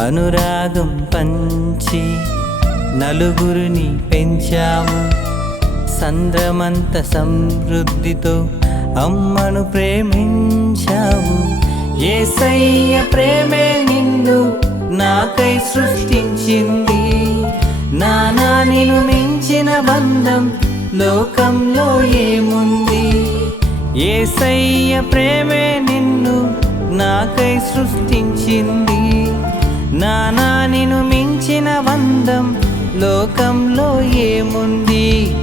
అనురాగం పంచి నలుగురిని పెంచావు. సంద్రమంత సమృద్ధితో అమ్మను ప్రేమించావు. యేసయ్య ప్రేమే నిన్ను నాకై సృష్టించింది. నానా నిన్ను మించిన బంధం లోకంలో ఏముంది? యేసయ్య ప్రేమే నిన్ను నాకై సృష్టించింది. నానా నిన్ను మించిన బంధం లోకంలో ఏముంది?